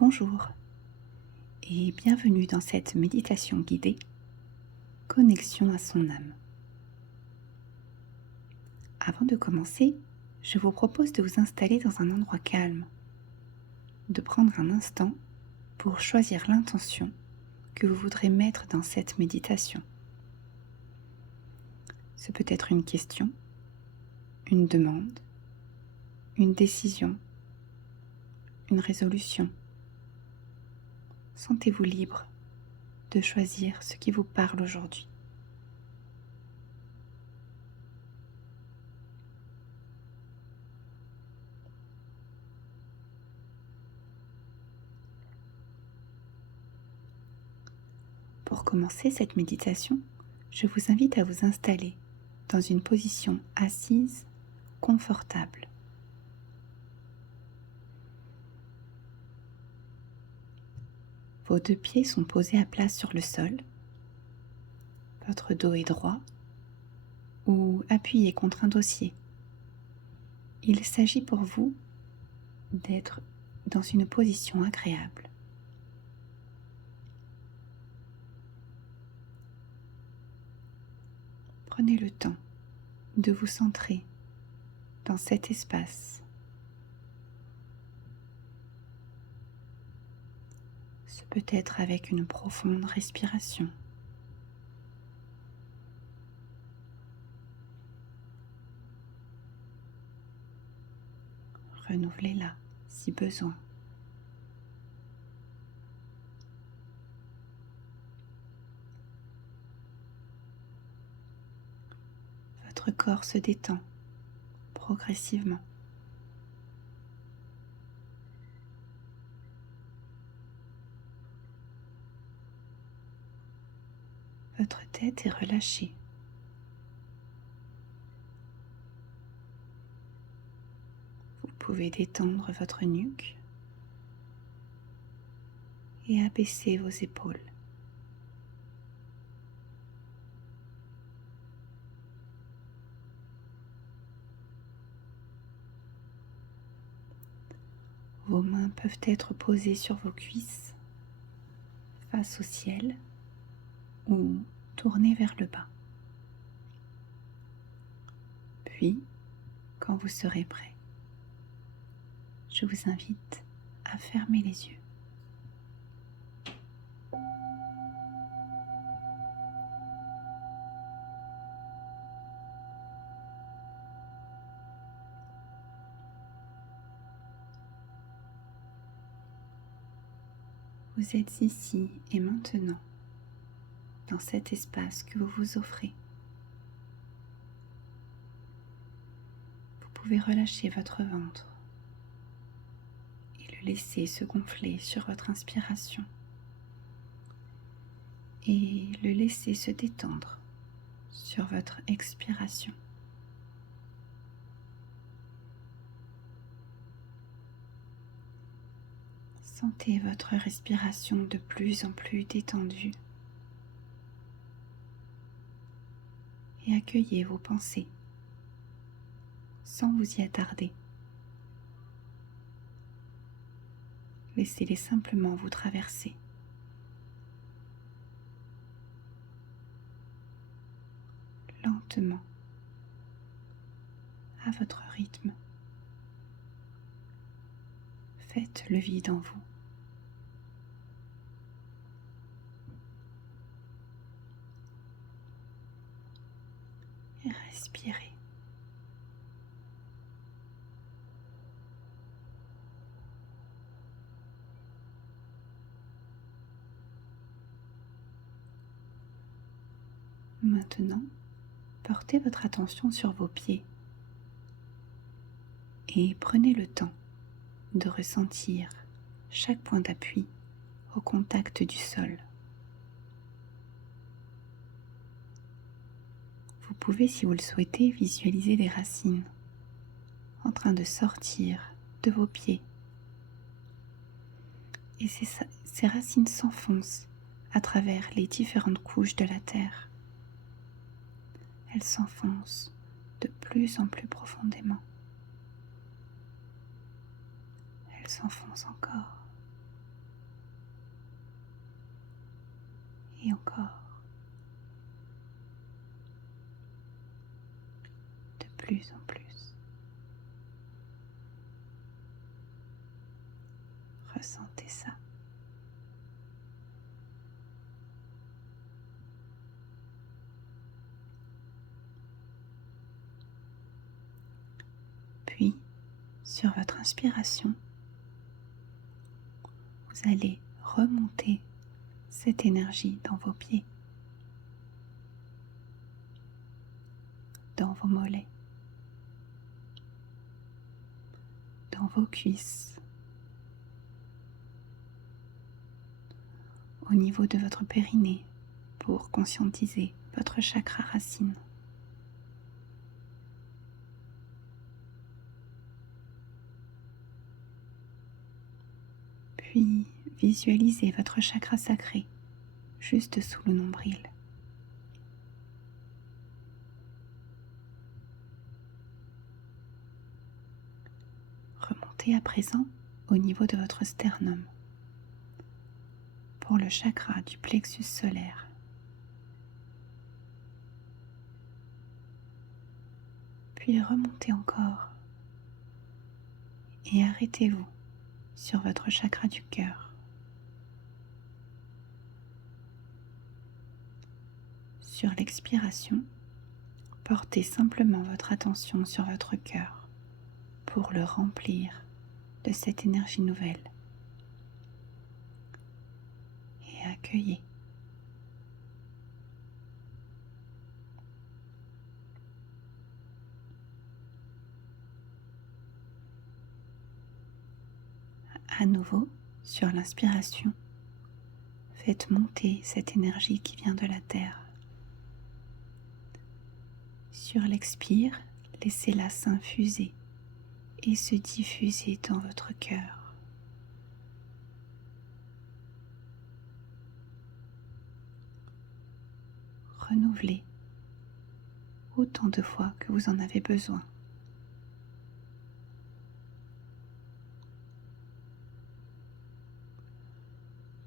Bonjour et bienvenue dans cette méditation guidée, connexion à son âme. Avant de commencer, je vous propose de vous installer dans un endroit calme, de prendre un instant pour choisir l'intention que vous voudrez mettre dans cette méditation. Ce peut être une question, une demande, une décision, une résolution. Sentez-vous libre de choisir ce qui vous parle aujourd'hui. Pour commencer cette méditation, je vous invite à vous installer dans une position assise, confortable. Vos deux pieds sont posés à plat sur le sol. Votre dos est droit ou appuyé contre un dossier. Il s'agit pour vous d'être dans une position agréable. Prenez le temps de vous centrer dans cet espace. Ce peut être avec une profonde respiration. Renouvelez-la si besoin. Votre corps se détend progressivement. Votre tête est relâchée. Vous pouvez détendre votre nuque et abaisser vos épaules. Vos mains peuvent être posées sur vos cuisses, face au ciel ou tournées vers le bas. Puis, quand vous serez prêt, je vous invite à fermer les yeux. Vous êtes ici et maintenant, dans cet espace que vous vous offrez. Vous pouvez relâcher votre ventre et le laisser se gonfler sur votre inspiration et le laisser se détendre sur votre expiration. Sentez votre respiration de plus en plus détendue et accueillez vos pensées sans vous y attarder. Laissez-les simplement vous traverser. Lentement, à votre rythme. Faites le vide en vous. Et respirez. Maintenant, portez votre attention sur vos pieds et prenez le temps de ressentir chaque point d'appui au contact du sol. Vous pouvez, si vous le souhaitez, visualiser des racines en train de sortir de vos pieds. Et ces racines s'enfoncent à travers les différentes couches de la terre. Elles s'enfoncent de plus en plus profondément. Elles s'enfoncent encore Et encore. De plus en plus. Ressentez ça. Puis, sur votre inspiration, vous allez remonter cette énergie dans vos pieds, dans vos mollets, dans vos cuisses, au niveau de votre périnée pour conscientiser votre chakra racine. Puis visualisez votre chakra sacré juste sous le nombril. Remontez à présent au niveau de votre sternum pour le chakra du plexus solaire. Puis remontez encore et arrêtez-vous sur votre chakra du cœur. Sur l'expiration, portez simplement votre attention sur votre cœur pour le remplir de cette énergie nouvelle et accueillez. À nouveau, sur l'inspiration, faites monter cette énergie qui vient de la terre. Sur l'expire, laissez-la s'infuser et se diffuser dans votre cœur. Renouvelez autant de fois que vous en avez besoin.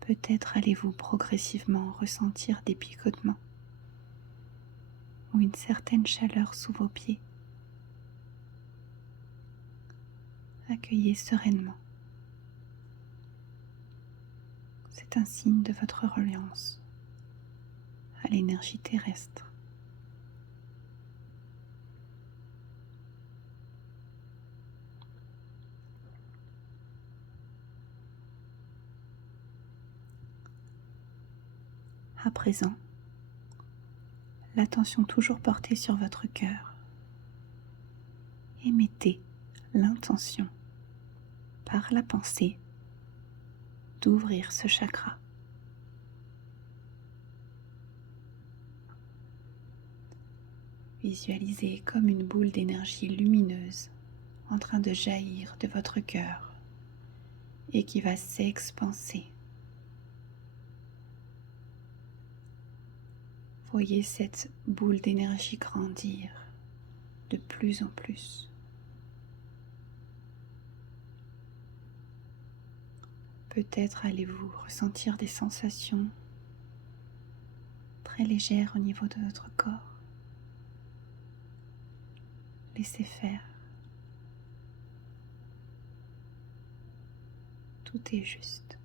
Peut-être allez-vous progressivement ressentir des picotements ou une certaine chaleur sous vos pieds. Accueillez sereinement. C'est un signe de votre reliance à l'énergie terrestre. À présent, l'attention toujours portée sur votre cœur. Émettez l'intention par la pensée d'ouvrir ce chakra. Visualisez comme une boule d'énergie lumineuse en train de jaillir de votre cœur et qui va s'expanser. Voyez cette boule d'énergie grandir de plus en plus. Peut-être allez-vous ressentir des sensations très légères au niveau de votre corps. Laissez faire. Tout est juste.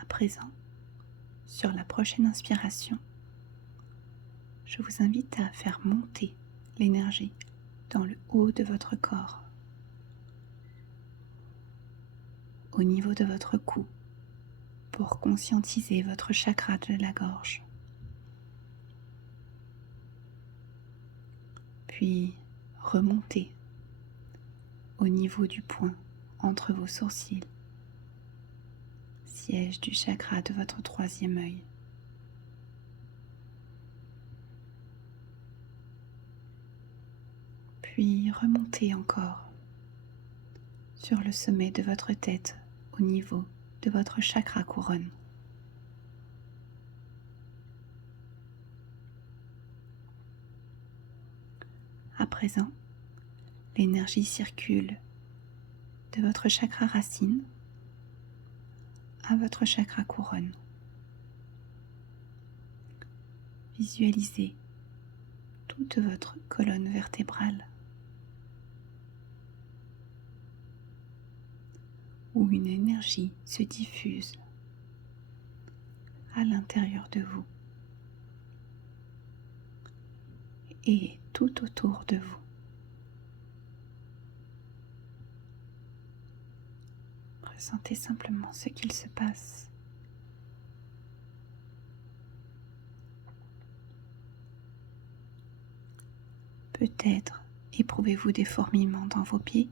À présent, sur la prochaine inspiration, je vous invite à faire monter l'énergie dans le haut de votre corps, au niveau de votre cou, pour conscientiser votre chakra de la gorge. Puis remonter au niveau du poing entre vos sourcils, siège du chakra de votre troisième œil. Puis remontez encore sur le sommet de votre tête au niveau de votre chakra couronne. À présent, l'énergie circule de votre chakra racine à votre chakra couronne. Visualisez toute votre colonne vertébrale où une énergie se diffuse à l'intérieur de vous et tout autour de vous. Ressentez simplement ce qu'il se passe. Peut-être éprouvez-vous des fourmillements dans vos pieds,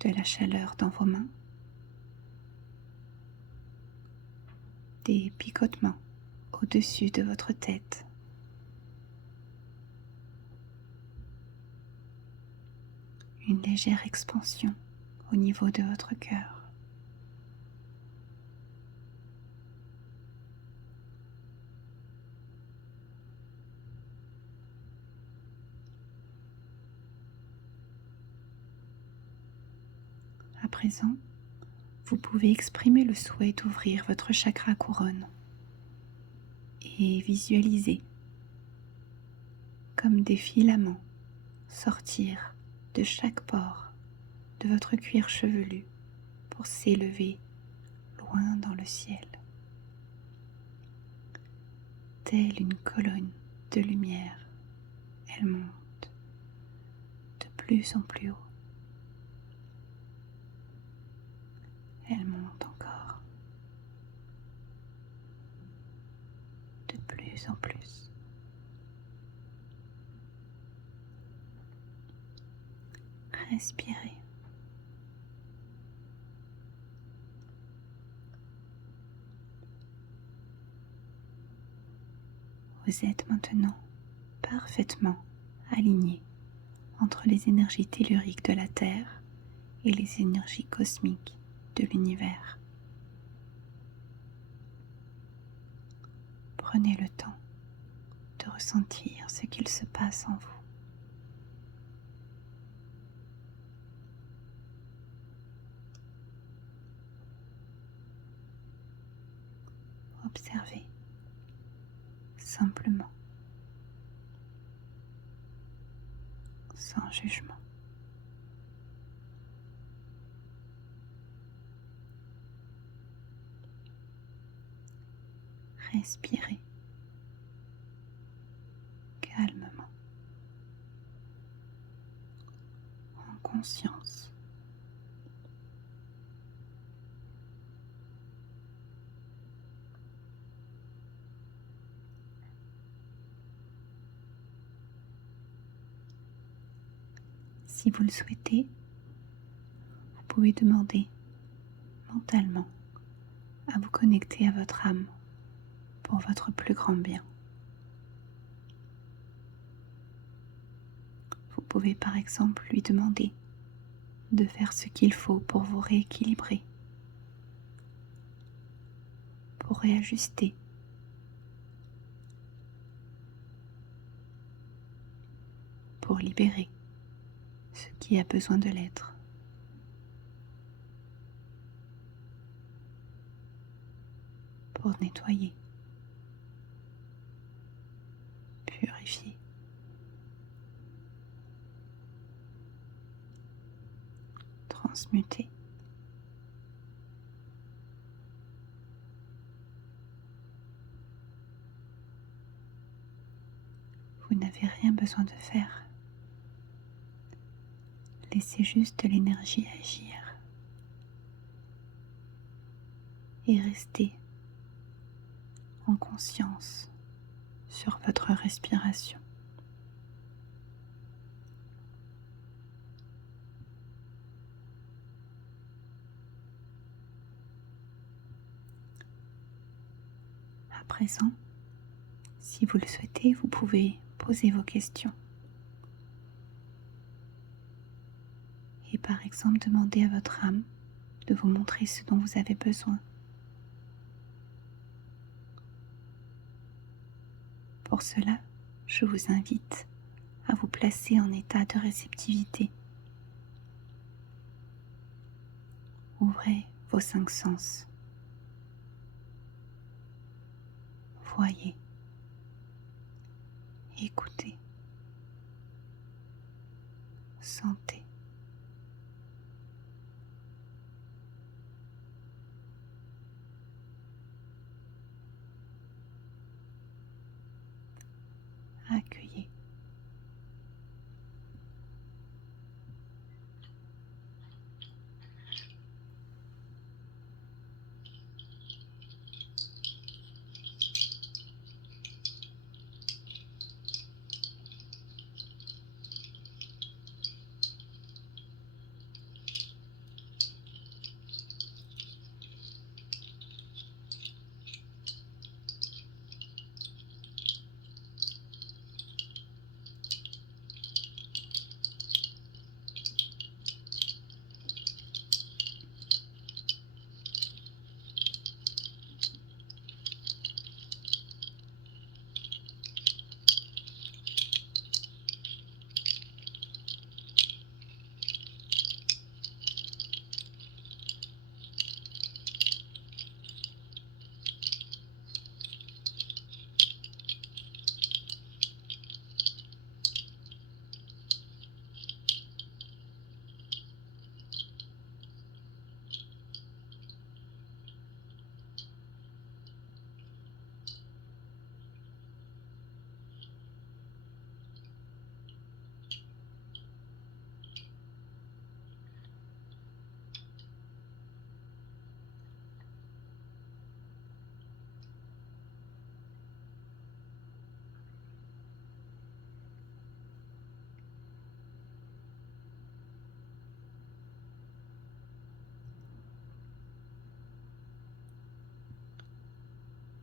de la chaleur dans vos mains, des picotements au-dessus de votre tête. Une légère expansion au niveau de votre cœur. À présent, vous pouvez exprimer le souhait d'ouvrir votre chakra couronne et visualiser comme des filaments sortir de chaque pore de votre cuir chevelu pour s'élever loin dans le ciel. Telle une colonne de lumière, elle monte de plus en plus haut. Elle monte encore de plus en plus. Respirez. Vous êtes maintenant parfaitement aligné entre les énergies telluriques de la Terre et les énergies cosmiques de l'univers. Prenez le temps de ressentir ce qu'il se passe en vous. Observez simplement, sans jugement. Respirez calmement, en conscience. Si vous le souhaitez, vous pouvez demander mentalement à vous connecter à votre âme pour votre plus grand bien. Vous pouvez par exemple lui demander de faire ce qu'il faut pour vous rééquilibrer, pour réajuster, pour libérer ce qui a besoin de l'être. Pour nettoyer, purifier, transmuter. Vous n'avez rien besoin de faire. Laissez juste l'énergie agir et restez en conscience sur votre respiration. À présent, si vous le souhaitez, vous pouvez poser vos questions. Et par exemple, demander à votre âme de vous montrer ce dont vous avez besoin. Pour cela, je vous invite à vous placer en état de réceptivité. Ouvrez vos 5 sens. Voyez, écoutez, sentez. Accueillez.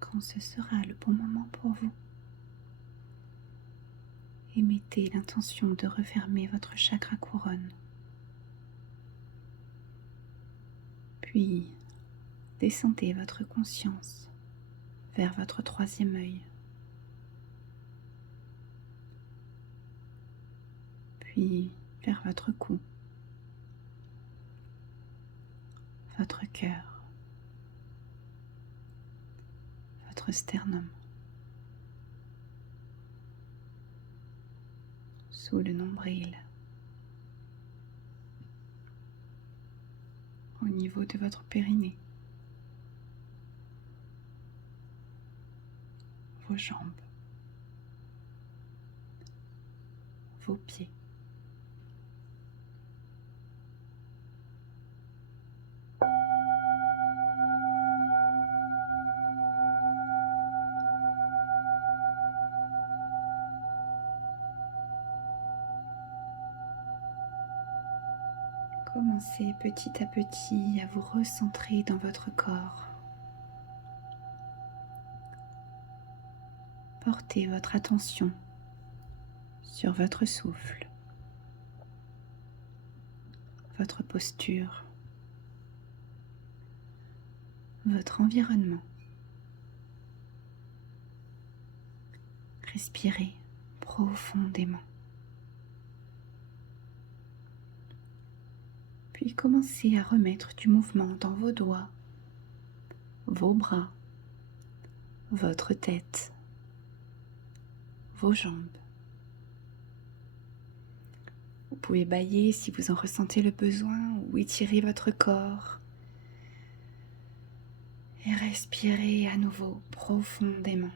Quand ce sera le bon moment pour vous, émettez l'intention de refermer votre chakra couronne. Puis, descendez votre conscience vers votre 3e œil. Puis, vers votre cou, votre cœur, votre sternum, sous le nombril, au niveau de votre périnée, vos jambes, vos pieds. Commencez petit à petit à vous recentrer dans votre corps. Portez votre attention sur votre souffle, votre posture, votre environnement. Respirez profondément. Puis commencez à remettre du mouvement dans vos doigts, vos bras, votre tête, vos jambes. Vous pouvez bâiller si vous en ressentez le besoin ou étirer votre corps. Et respirez à nouveau profondément.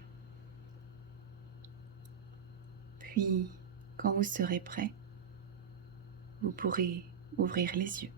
Puis, quand vous serez prêt, vous pourrez ouvrir les yeux.